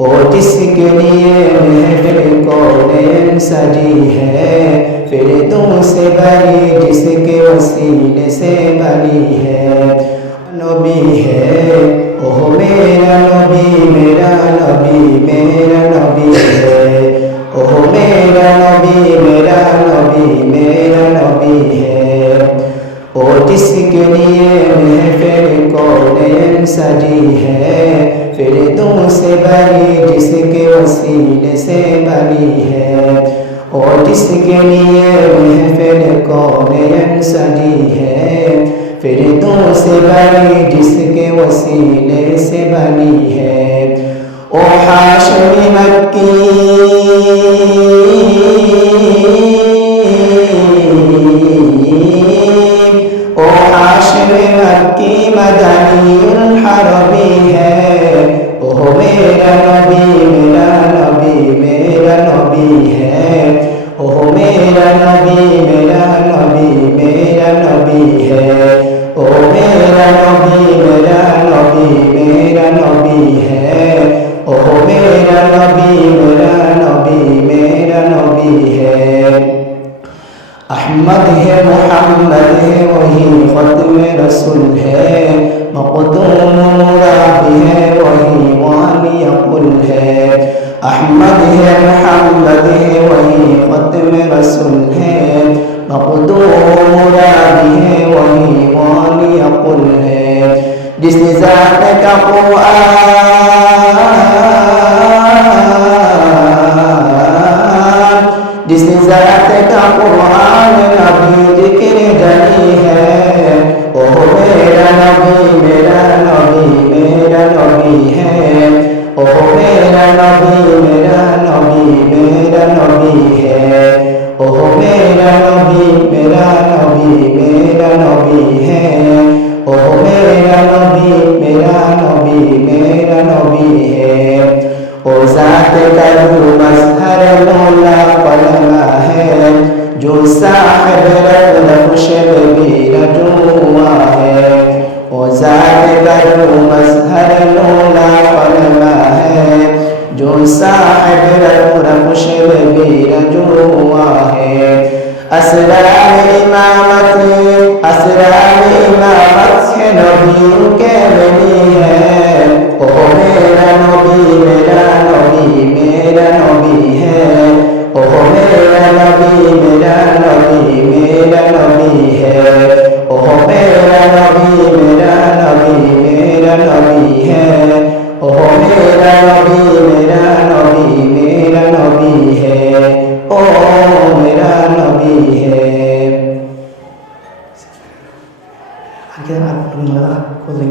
ओ जिसके लिए महफिल कौन सजी है, फिरदौस से बनी जिसके वसीले से बनी है। नबी है ओह मेरा नबी, मेरा नबी, मेरा नबी है। ओह मेरा नबी, मेरा नबी, मेरा नबी है। ओ जिसके लिए महफिल कौन सजी है, फिरदौस से बनी जिसके वसीले से बनी है। और जिसके लिए महफिल कौन सजी है, फिरदौस से बनी जिसके वसीले से बनी है। ओ हाशमी मक्की ओ हाशमी मक्की मदनीउल हरमी है। ओह मेरा नबी, मेरा नबी, मेरा नबी है। ओह मेरा नबी, मेरा नबी, मेरा नबी है। ओ मेरा नबी, मेरा नबी, मेरा नबी है। ओह मेरा नबी, मेरा नबी, मेरा नबी है। अहमद है, मोहम्मद है, वही खत्म रसूल है। मक़दूम मुरादी है, वही वानी कुल है। अहमद है, मोहम्मद है, वही खत्म रसूल है। मक़दूम मुरादी है, वही वानी कुल है। जिसने ज़ात का कुरान, जिसने ज़ात का कुरान नबी जिक्र जनी है। ओह मेरा नबी, मेरा नबी, मेरा नबी है। ओह मेरा नबी, मेरा नबी, मेरा नबी है। ओह मेरा नबी, मेरा नबी, मेरा नबी है। ओह मेरा नबी, मेरा नबी, मेरा नबी है। ओ ज़ात का जो मज़हर मौला पलमा है, जो साहिब रज़्क़ भी रजुआ है। ओ ज़ात का जो मज़हर मौला पलमा है, जो साहिब रज़्क़ भी रजुआ है। असरार इमामत, असरार इमामत है नबियों के बनी है। ओह मेरा नबी, मेरा नबी, मेरा नबी है। ओह मेरा नबी, मेरा नबी, मेरा नबी है। ओह मेरा नबी, मेरा नबी, मेरा नबी है। ओह मेरा नबी, मेरा नबी, मेरा नबी है। ओह मेरा नबी है। Akhirnya aku mendengar aku lagi